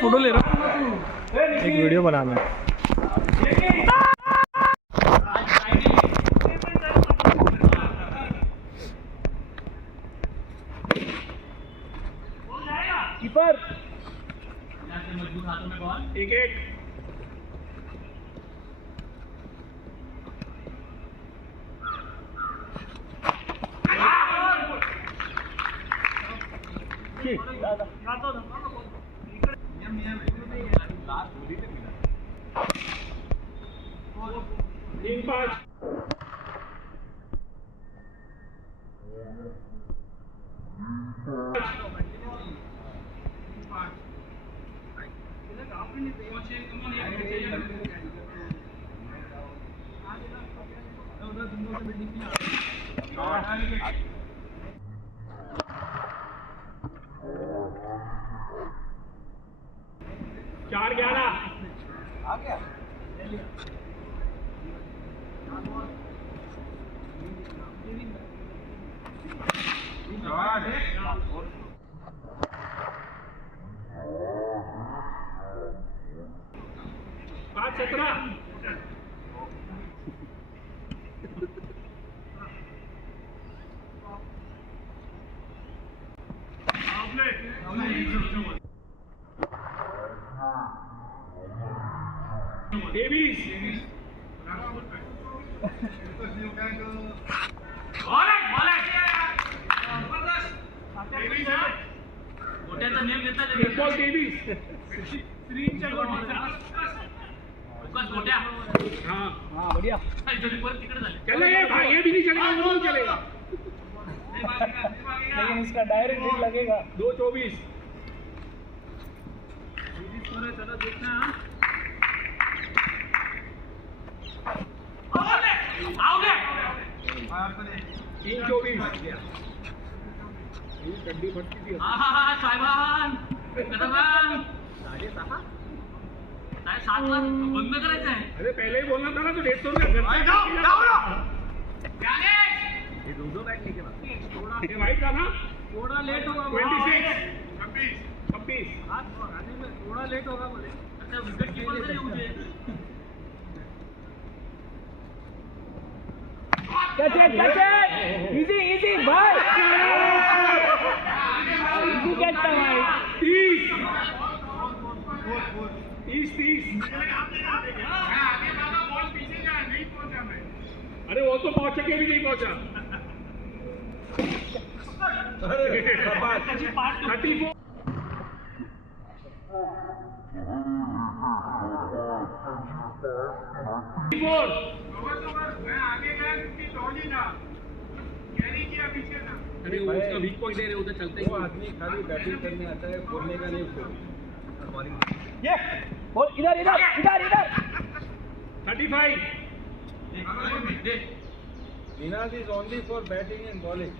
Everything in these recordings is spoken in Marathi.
फोटो ले रहा हूँ, एक वीडियो बनाना है। कीपर मजबूत हाथों में बॉल, 1-1। चार 11 आ गया। 5-17 Davies. गोट्याचा नेम घेतला Davies. गोट्या हाँ हाँ बढ़िया। चले भाई, ये भी नहीं चलेगा, वो नहीं चलेगा, लेकिन इसका डायरेक्ट हिट लगेगा। 2-24 चलो देखना। आओगे 3-24 गड्डी फटती थी। हाँ साहेबान कदमान 7 लाख बंद करायचं आहे। अरे पहले ही बोलना था ना, तो 150 रुपया ये दो बैट लेके ये वाइट का ना, थोड़ा लेट होगा 26 आने में थोड़ा लेट होगा बोले। अच्छा विकेट कीपर से नहीं मुझे कैच इजी भाई, इजी कैच था भाई। 30 आगे वाला बॉल पीछे जा, नहीं पहुंचा मैं। अरे वो तो पहुंच के भी नहीं पहुंचा। 34 मैं आगे गया क्योंकि धोनी ना कैरी किया पीछे ना। अरे वो उसका वीक पॉइंट है, उधर चलते ही वो आदमी खाली बैटिंग करने आता है, बोलने का नहीं उसको। ये बॉल इधर 35 Vinod is only for batting and bowling.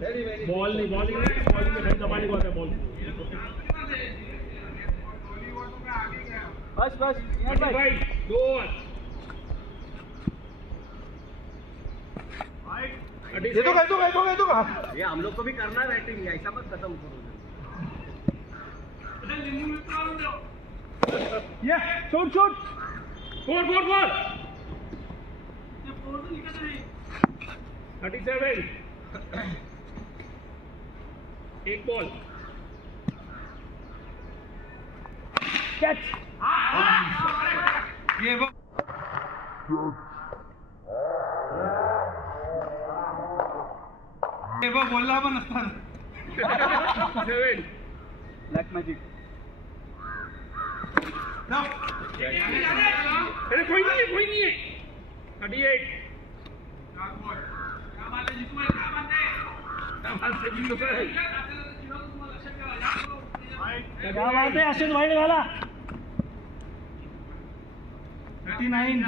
Very bowling में घंटा दबाने को आता है बॉल। बस 35 2 ओवर। ये तो ये हम लोग को भी करना है बैटिंग, ऐसा मत खत्म करो। ये शॉट 4 37 एक बॉल कैच। ये वो बोलला पण असतात 7 ब्लॅक मॅजिक। अरे कोई नहीं है 38 क्या बात है अश्विन वाइड वाला 39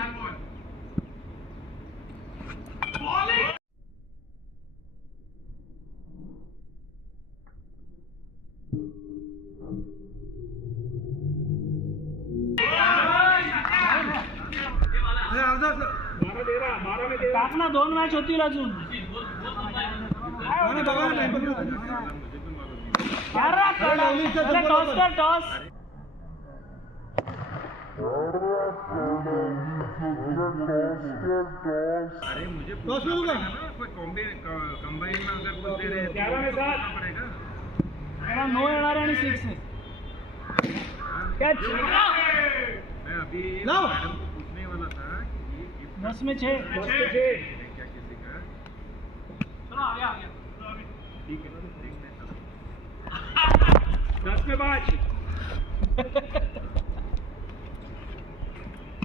12 में 2 मॅच होतील अजून। टॉस अरे मुझे कोई कंबाइन में अगर कुछ दे रहे 11 में 7 पड़ेगा 9 येणार आणि 6 आहे कैच मैं अभी मैडम को पूछने वाला था कि 10 में 6 क्या किसी का चलो आ गया ठीक है देखते हैं 10 में 5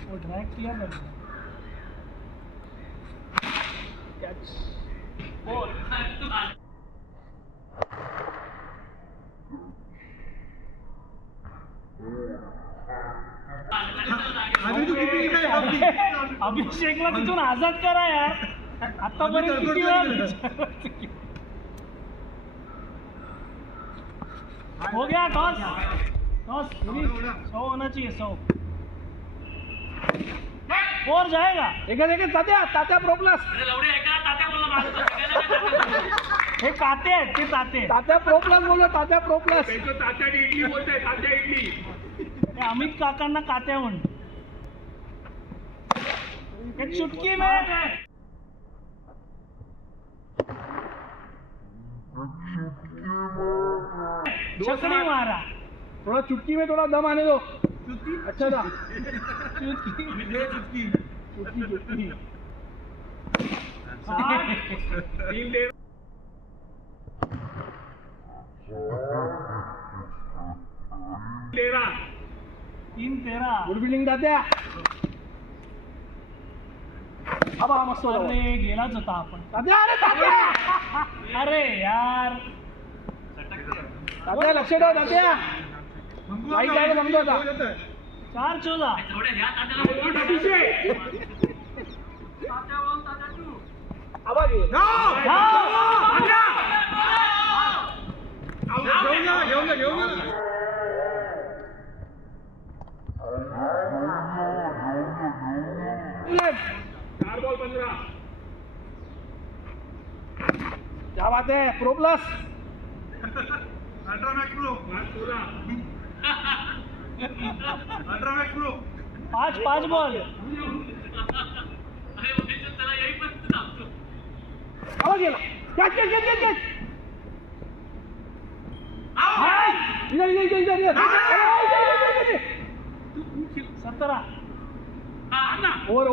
वो ड्रैग किया ना कैच बॉल अभिषेकला तिथून आजाद करा यार आतापर्यंत किती वेळा हो गया टॉस टॉस 100 होना चाहिए 100 4 जाएगा एक तात्या प्रो प्लस हे काते आहेत ते तात्या प्रो प्लस बोललो तात्या प्रो प्लस तात्या इडली बोलताय तात्या इडली अमित काकांना कात्या म्हण एक चुटकी में छकड़ी मारा थोड़ा चुटकी में थोड़ा दम आने दो अच्छा था चुटकी 3-13 गुड बिल्डिंग तात्या अब हा मस्त होता अरे गेलाच होता आपण तात्या अरे यार तात्या लक्ष ठेव तात्या लाईट जायला जमतो आता 4-14 आबा घे घेऊन जा चार बॉल 15 क्या बात है pro plus ultra max pro 5 ball आबा गेला कॅच इधर 17 ओवर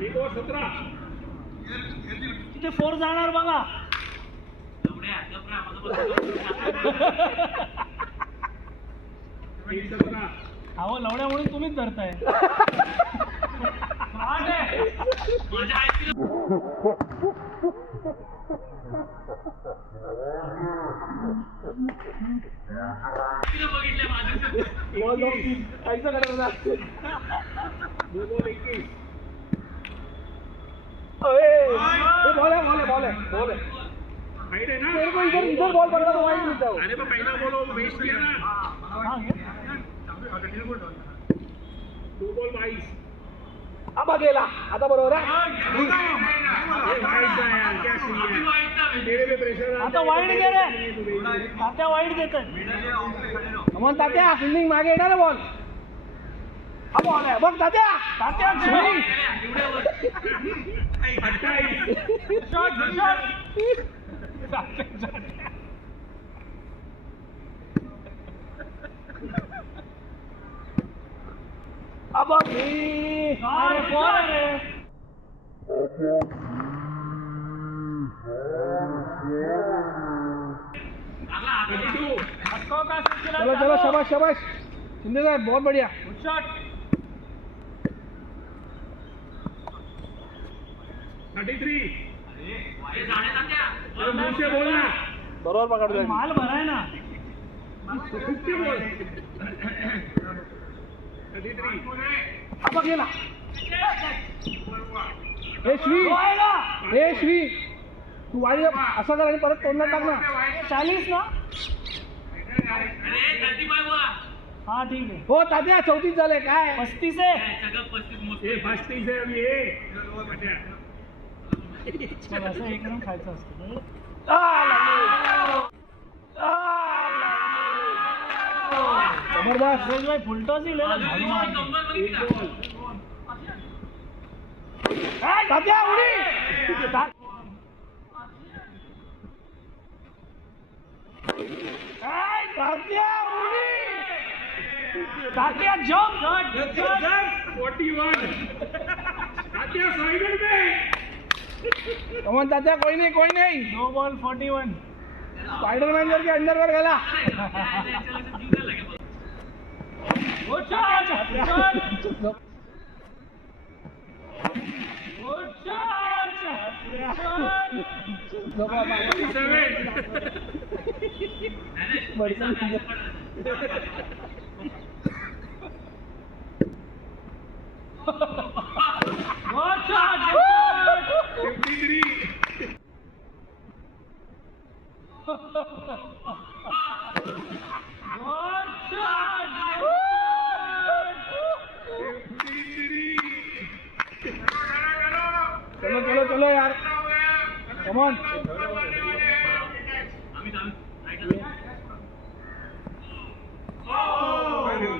एक ओवर 17 तिथे 4 जाणार बघा अहो लवड्या म्हणून तुम्हीच धरताय ऐसा करना बॉल है फाइट है ना मेरे को इधर बॉल पकड़ा तो वाइड मिलता है अरे तो पहला बॉल वो वेस्ट किया ना 2 बॉल 22 अब गेला आता बरोबर आहे क्या सीन है तेरे पे प्रेशर आता वाईड घे रे तात्या वाईड देतात अमन तात्या फिल्डिंग मागे येणार बॉल हा बॉल आहे बघ तात्या फिल्डिंग शॉट अब अरे 4 आहे चलो शाबाश शिंदे साहब बहुत बढ़िया शॉट 33 अरे मुंह से बोलना बरोबर पकडतोय माल भराय ना 50 बॉल 33 अब गेला हे श्री तू वाडी असं कर आणि परत तोंडात टाक ना 40 ना हाँ ठीक है हो तात्या 34 झाले काय 35 है ये 35 है अभी ये पण असं एक रन खायचं असतं. जबरदस्त. सुरेश भाई फुलटॉस दिले ना झाडू मारतो. तात्या उडी. तात्या उडी. तात्या जंप. 41 तात्या साइडर में कमॉन तात्या, कोई नहीं. No ball 41. स्पाइडरमॅन वर की अंडरवर गेला. Good shot. Good shot. Good shot! 53 Good shot! चलो यार. कमॉन.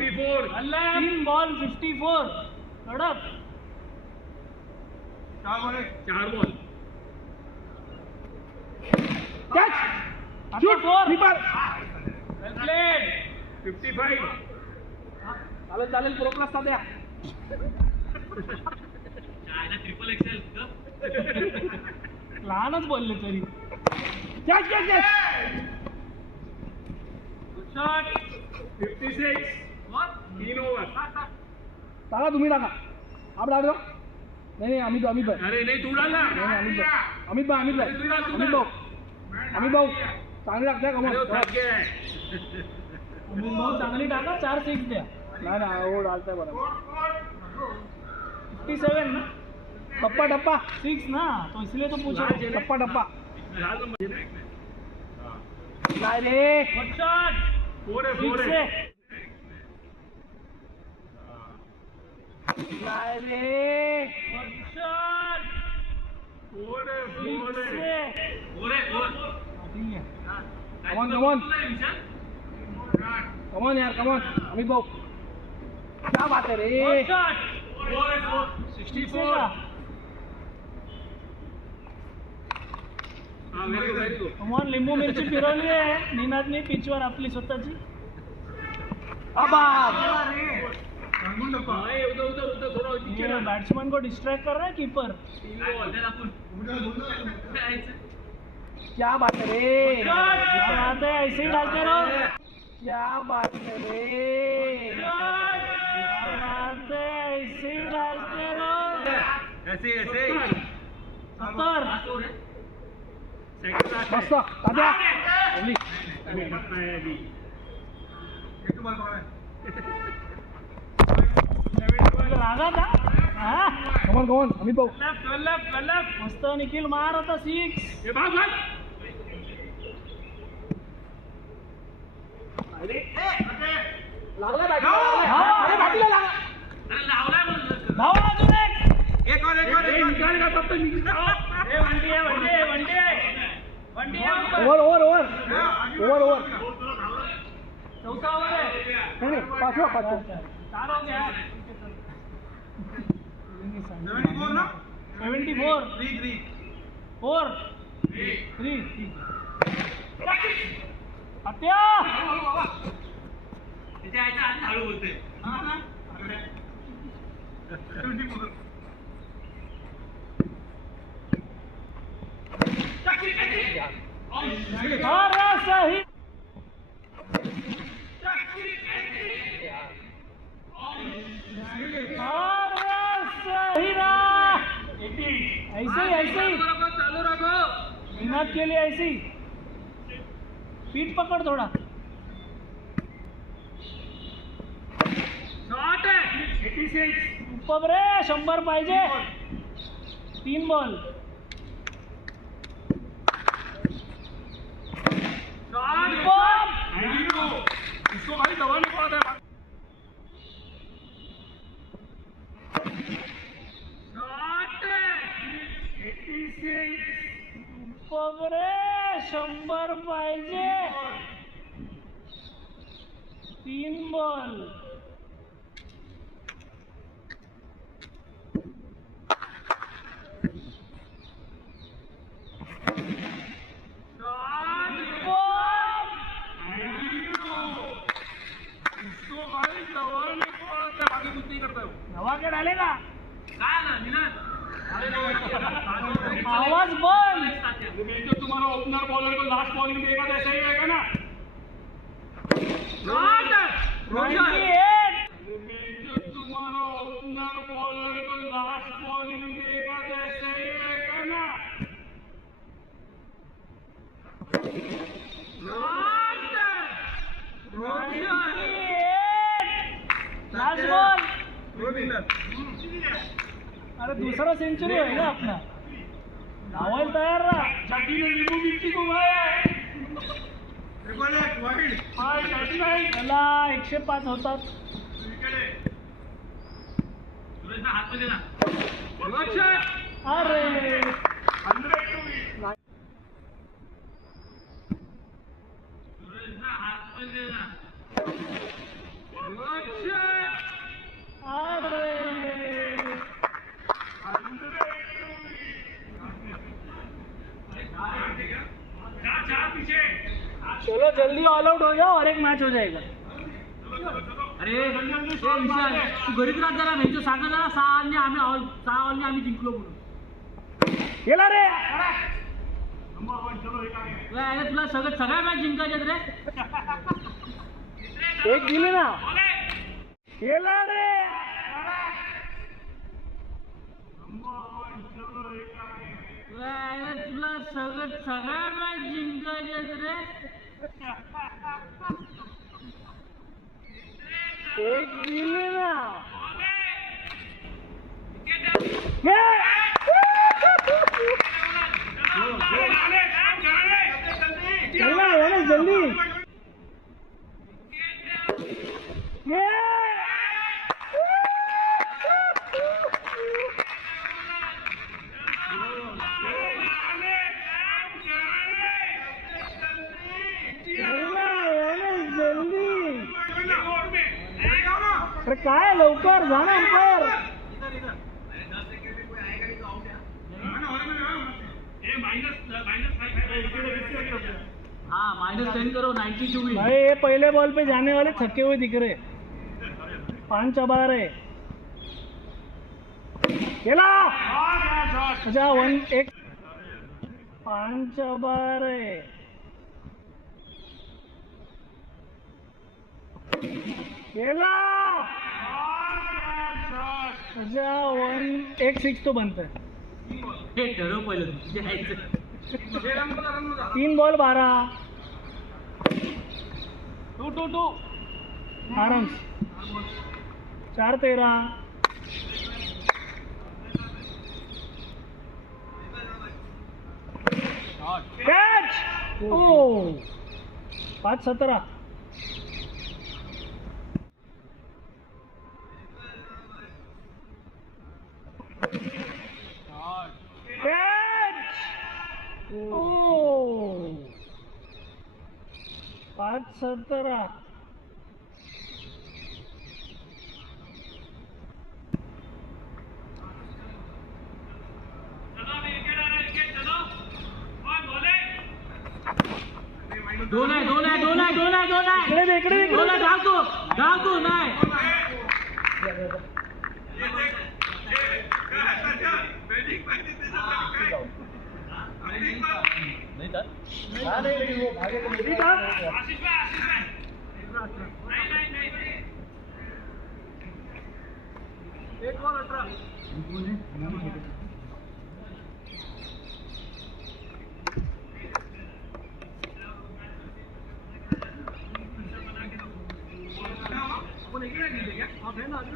54 तीन बॉल 54. कडक. 4 ball. Catch. Shoot. Keeper. Well played. 55 चालेल प्रो प्लस तात्या. लहानच बोलले तरी. कॅच. Good shot. 56 3 ओव्हर. टाका तुम्ही टाका. आप डाल दो. नहीं अमित भाई. अरे नाही तू डाल ना. अमित भाई चांगले लागते. कमॉन. अरे थक गया है. बहुत चांगली टाका. 4-6 द्या. नाही वो डालताय बरोबर. 57 ना. टप्पा 6 ना, तो इसलिए तो पूछा. टप्पा लाल नंबर नाही रे. Good shot. 4 है 6 है. नाही रे. Good shot. 4 है 4 है. 6 है. कमॉन यार. अमित भाऊ क्या बात है रे. Good shot. 64 हाँ वेरी गुड. कमॉन. लिंबू मिरची फिरवली आहे निनादनी पिचवर आपली स्वतःची. आबाद. उधर थोड़ा पीछे ना. बैट्समैन को डिस्ट्रैक्ट कर रहा है कीपर. 3 बॉल. क्या बात है रे. क्या बात है. ऐसे ही डालते रहो. क्या बात है रे. क्या बात है. ऐसे ही डालते रहो. ऐसे 70. सेकंड मस्त तात्या. ओनली. लागा था. कमॉन अमित भाऊ. मस्त निखिल मार आता 6. ये भाग लागला बॅटीला लागला. धावा अजून एक. एक और निकालेगा तब तक निकलता. वंडी है. ओव्हर. चौथा ओव्हर है. नाही पाचवा. 4 हो गया. 74. 4 3. हत्या. अरे सही. ऐसे ही चालू रखो. निनाद के लिए ऐसे ही. पीठ पकड़ थोड़ा. शॉट है 86. उपब रे. 100 पाहिजे. 3 बॉल. शॉट. इसको भाई दबा नहीं पाता है. शॉट 86. 100 पाहिजे. 3 बॉल. नवाके डालेगा. आवाज बंद. तुम्हारा ओपनर बॉलर को लास्ट बॉलिंग देगा तो ऐसा ही रहेगा ना. 98. तुम्हारा ओपनर बॉलर को लास्ट बॉलिंग देगा तो ऐसा ही रहेगा ना. Last ball. अरे दूसरा सेंचुरी आहे ना आपला. धावायला तयार राहा. लिंबू मिरची घुमाया है. त्याला 105 होतात. अरे चलो जल्दी ऑल आउट हो जाओ और एक मैच हो जाएगा. अरे तू घरीच राहत जरा म्हणजे सांगा जरा 6 ऑलने आम्ही जिंकलो म्हणून. गेला रे. तुला सगळ्या मॅच जिंकायच्यात रे. एक दिली ना. गेला रे. तुला सगळ्या मॅच जिंकायच्यात रे. एक दिली ना. जल्दी. अरे काय लवकर जा ना अंपायर. हाँ -10 करो 92 विन. भाई ये पहले बॉल पे जाने वाले थके हुए दिख रहे. 5 चबा रहे. गेला. अच्छा 1 5 चबा रहे. गेला. अच्छा 1-6 तो बनता है. हे ठरव पहिलं तुझे यायचं. 3 बॉल 12. 2 आराम. 4-13. कैच. ओ 5-17. ओ 5-17. दोन आहे. इकडे धाव तू नाही.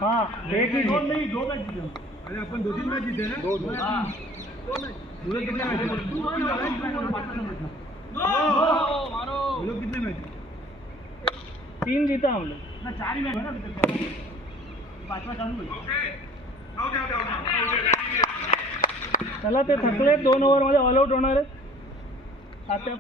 हाँ एक ही अरे अपन 2-3 मैच जीते ना. 2 कितने मैच कितने मैच 3 जीता हम लोग. 4 मैच है ना. 5वां चालू है. चला ते थकले 2 ओव्हर मध्ये ऑल आउट होणार आहेत. आता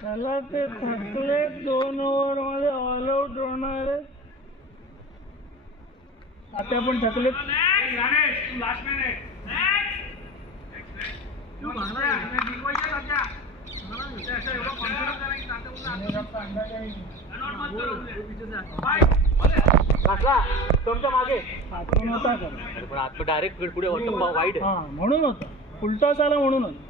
त्याला ते थकले 2 ओव्हर मध्ये ऑल आउट होणार आहे. आता पण थकले. लास्ट मॅन आहे. तुमच्या मागे आतून होता का? पण आत डायरेक्ट पुढे वाईट हा म्हणून होता उलटा झाला म्हणून होता.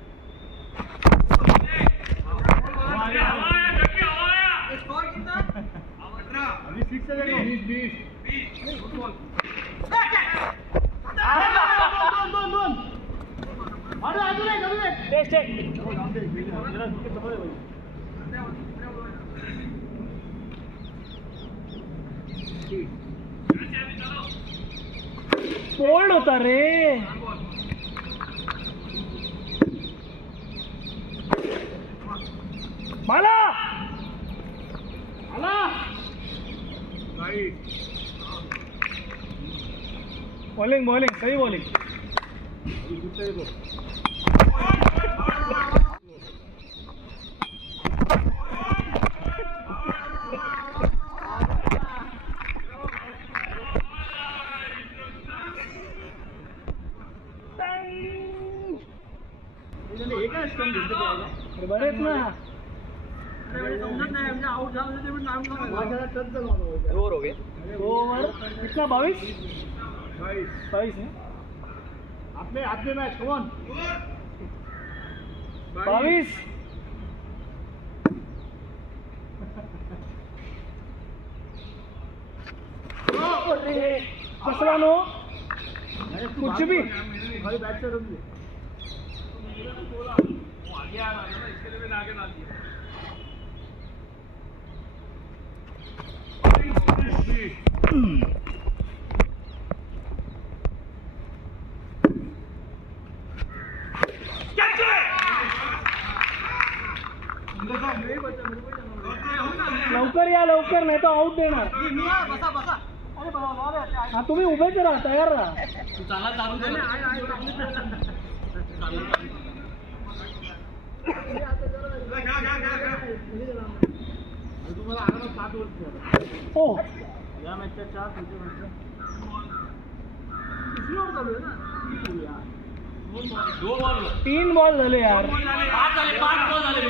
बोल्ड होता रे. मला बॉलिंग बॉलिंग सही बॉलिंग. बरेच ना समजत नाही म्हणजे आउट झालं ते पण नाम ओव्हर हो गए. ओव्हर कितना 22 है आपने मैच कौन 22. कसला नो कुछ भी बैट से लवकर या लवकर नाही तर आउट देणार. बसा बसा हा तुम्ही उभेच राहा तयार राहा. चाला चालू तुम्हाला आरामात 7 वर्ष हो या मॅचच्या 4 तीन बॉल झाले यार. 5 बॉल झाले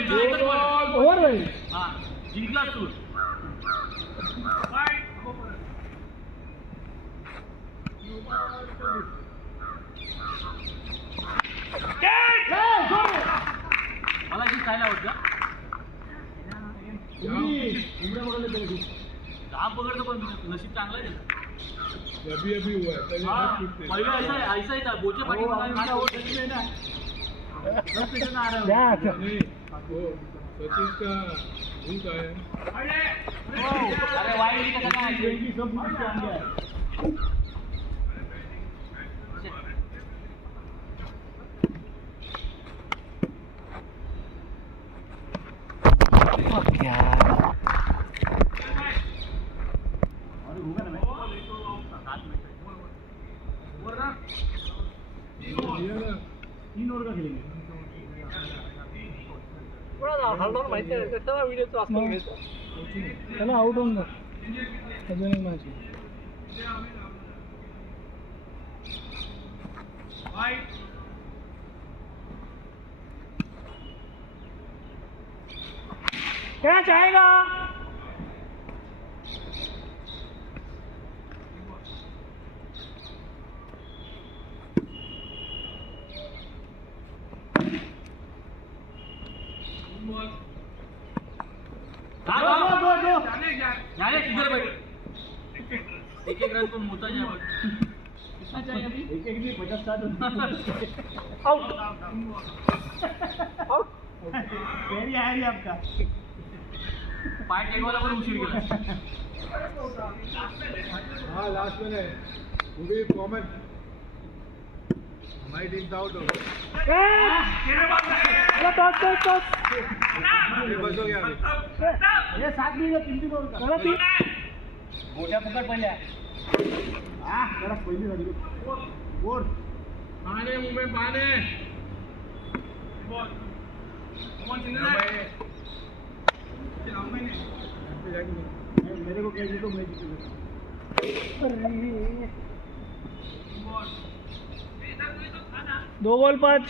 ओव्हर झाली. हा जिंकला तू मला जी खायला आवडतं दहा पकडतो पण नशीब चांगलं आहे अभी अभी हुआ है पहले हाथ टूटते हैं। पहिलं ऐसा ही था बोचे पाठी द्या. नहीं वो सचिन का भूत आया अरे वाईट कसं काय तीन ओव्हर का खेळले त्याला आउट होऊन जा. अजून एक मॅच क्या चाहेगा. किधर बैठ एक रन को मोता जाए कितना चाहिए अभी एक भी 50-60 आउट आउट फेरी आहे रे आपका पाय टेकवायला पण उशीर गेला हाँ लास्ट में है वो भी कॉमन हमारी टीम आउट हो गई. टॉस टॉस टॉस बसोगे अभी. हे 7 मिनिटं 3 ओव्हर चला ती गोट्या पकड पहिल्या जरा पहिली झाली बोर्ड पाने मुंबई पाने मेरे को कैसे तो मैं जीतूंगा. दो बॉल 5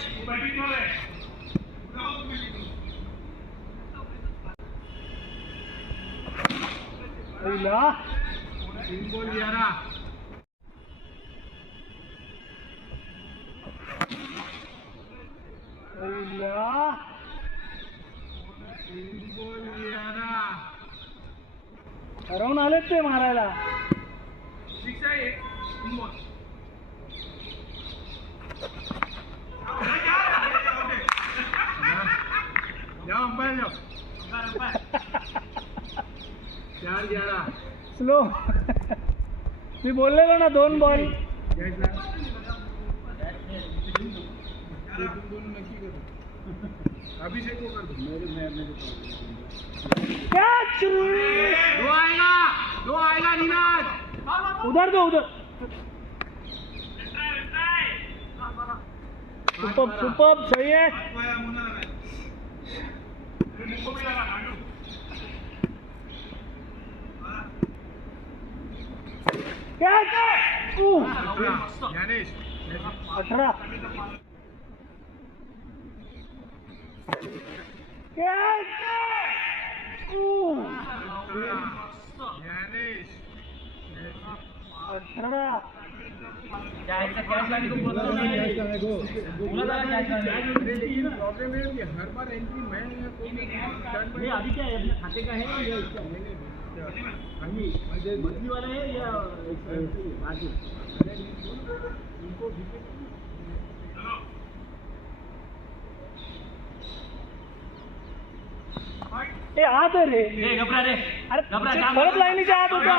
पहिला 3 बॉल 11 पहिला 3 बॉल 11 ठरवून आलेत ते मारायला. जाओ अंपायर जाओ 4-11 स्लो मी बोललेलो ना 2 बॉल. अभिषेक को कर दो. कैच दो आएगा निनाद. उधर दो उधर. सुपर सही है. कैच 18 कैच 18 प्रॉब्लम है कि हर बार एंट्री मैं ये अभी क्या है अपने खाते का है या इसका मंथली वाला है या बाकी ए आत आहे रे. घबरा रे अरे परत लाईनीच्या आत होता.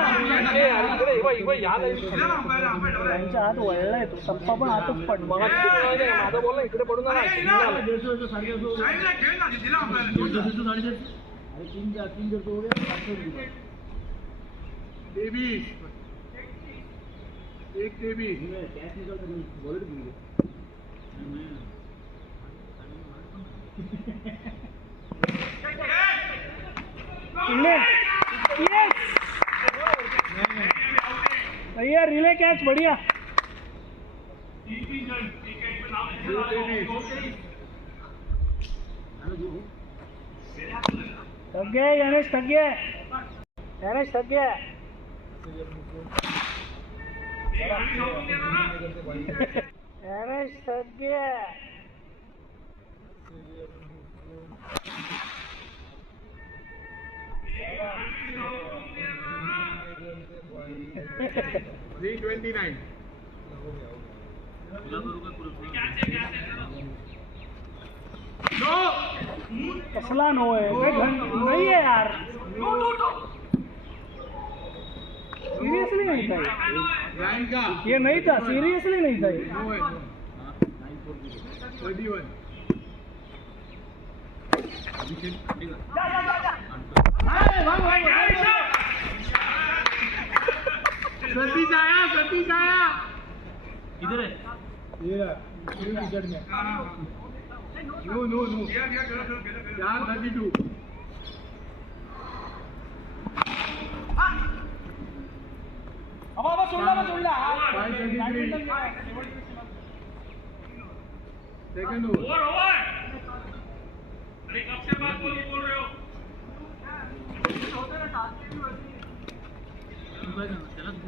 लाईनच्या आत वळलाय तो. संपा पण आतच पडला. माझा बोलला इकडे पडून अरे 3 जर तो हो गया 23 एक 23 कैश निकलता नहीं वॉलेट भूल गए यस भैया रिले कैच बढ़िया. थक गए गणेश थक गए. गणेश थक गया. गणेश थक गया. कसला नो है नहीं है यार. सीरियसली नहीं था ये नहीं था. सीरियसली नहीं था ये. सतीश आया इधर है नो 432 सोडला सेकंड ओवर अरे कब से बात बोल रहे हो?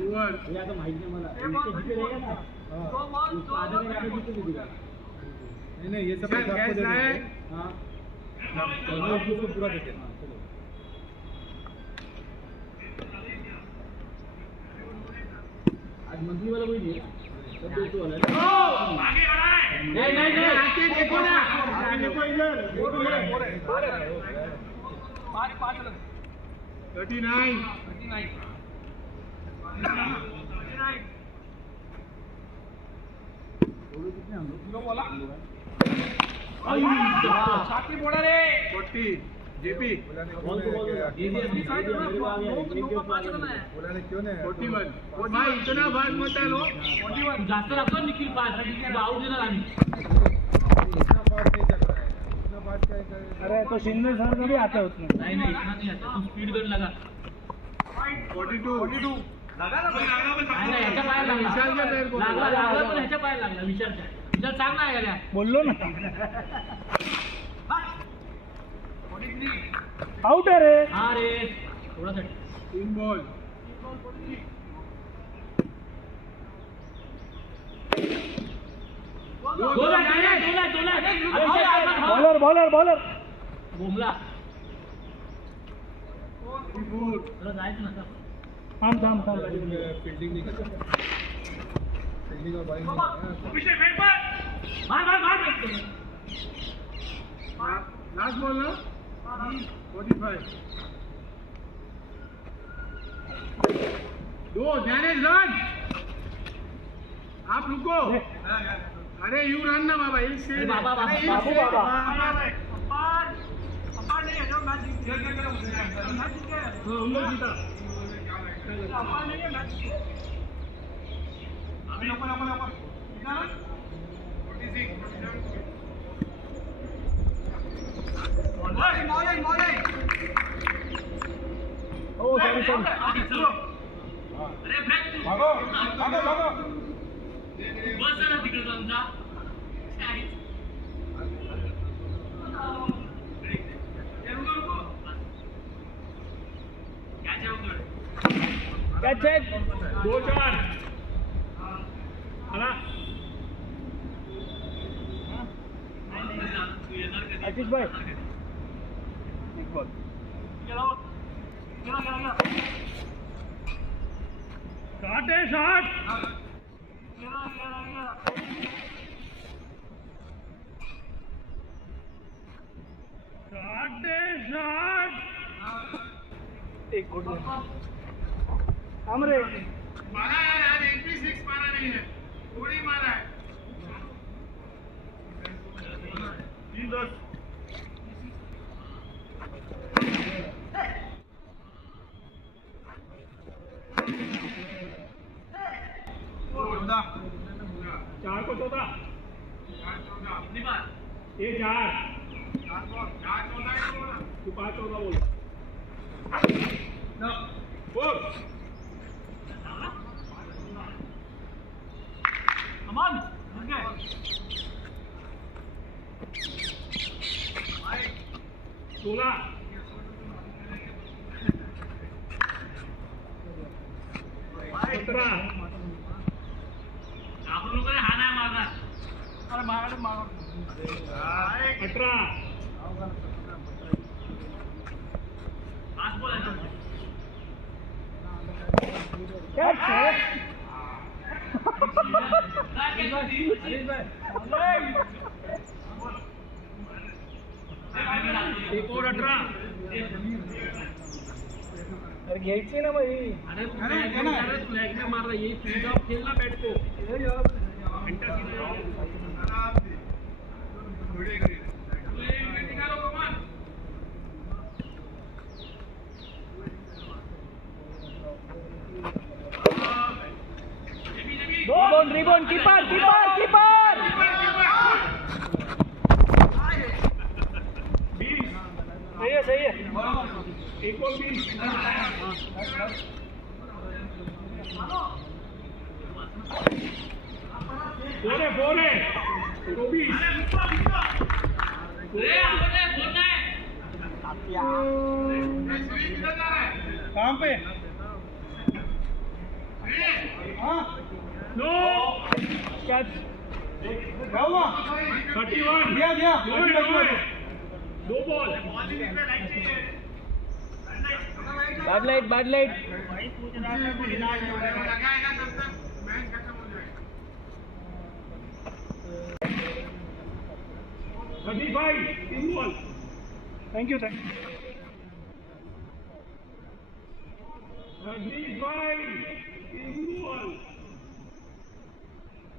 ओवर हे आता माहित नाही मला इथे जिथे रहेगा ना उसको आधा में आधा जिथे भी दिला नहीं ये सब कैच लाए. हां उसको पूरा देते. आज मंथली वाला कोई नहीं है सब 200 वाला है. आगे आ रहा है. नहीं आके देखो ना. देखो इधर 39 कितने हम लोग बोला छाती बोला रे 40 जेपी41 भाई इतना भाग मत है लो 41 जास्त लागतो निखिल पास आउट देणार आम्ही अरे तो शिंदे सर कभी आता होत नाही नाही इतना नाही आता तू स्पीड गन लगा 42 नाही नाही ह्याच्या पायाला लागला लागला पण ह्याच्या पायाला लागला विशालच्या विशाल चांग नाही गेल्या बोललो ना आउट आहे रे हा रे थोडासा 3 ball bowler bowler bowler Bumla तुला जायचं नका थांब थांब थांब फील्डिंग नहीं करता फील्डिंग और बॉलिंग अभिषेक बैट पर मार मार मार लास्ट बॉल ना 45 दो ध्यान रन आप रुको अरे यू रन ना बाबा हिल से बाबा, बाबा, हिल बाबू, से बाबा। ओ सॉरी सॉरी अरे ब्रेक भागो भागो भागो बस जरा तिकडे जाऊन जा कॅच आहे 2-4 आला आशिष भाई एक बॉल शॉट आहे शॉट शॉट आहे शॉट एक गुड थांब रे मारा यार एक भी 6 मारा नहीं है थोड़ी मारा है 3-10 4 को 14 कितनी बार ये 4 तू 5-14 बोल बोल कमान ओके 16 17 आपण लोक हा नाही मारणार अरे मार मार 18 पाच बॉल आहे कॅच आहे एक और 18 अरे घ्यायची ना भाई अरे फ्लॅग में मार रहा ये स्पीड ऑफ खेलना बैट को रिबॉन कीपर कीपर कीपर सही है एक और 20 4 है 24 रे आपने बोलना है कहाँ पे हाँ नो कैच क्या हुआ 31 दिया दो ball bad light 35 3 ball thank you 35 3 ball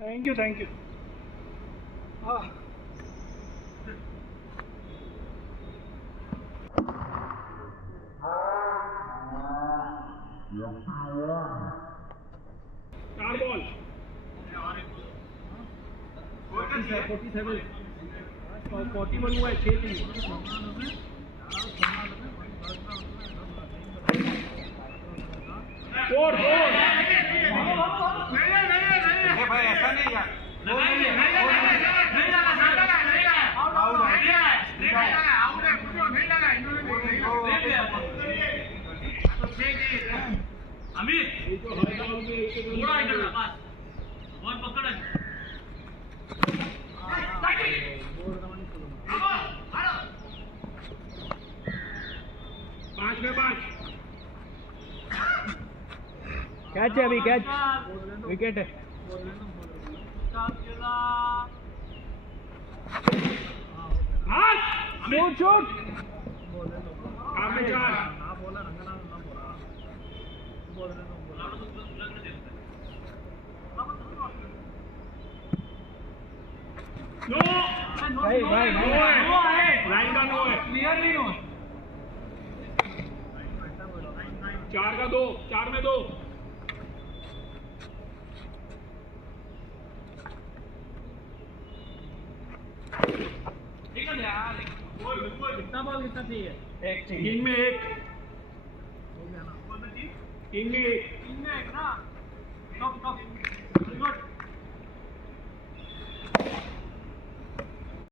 thank you 4 ball 41 हुआ है 6 3 4 भाई ऐसा नहीं यार अमित थोड़ा इधर ला बस बॉल पकड़ 5 में 5 कैच है अभी कैच विकेट है शूट शूट 4 में 4 नो भाई भाई लाइन का नो है क्लियर नहीं हो 4 का 2 4 में 2 ठीक है यार कितना बॉल कितना चाहिए किंग में 1 किंग में 1 इनमें एक ना टॉप टॉप गुड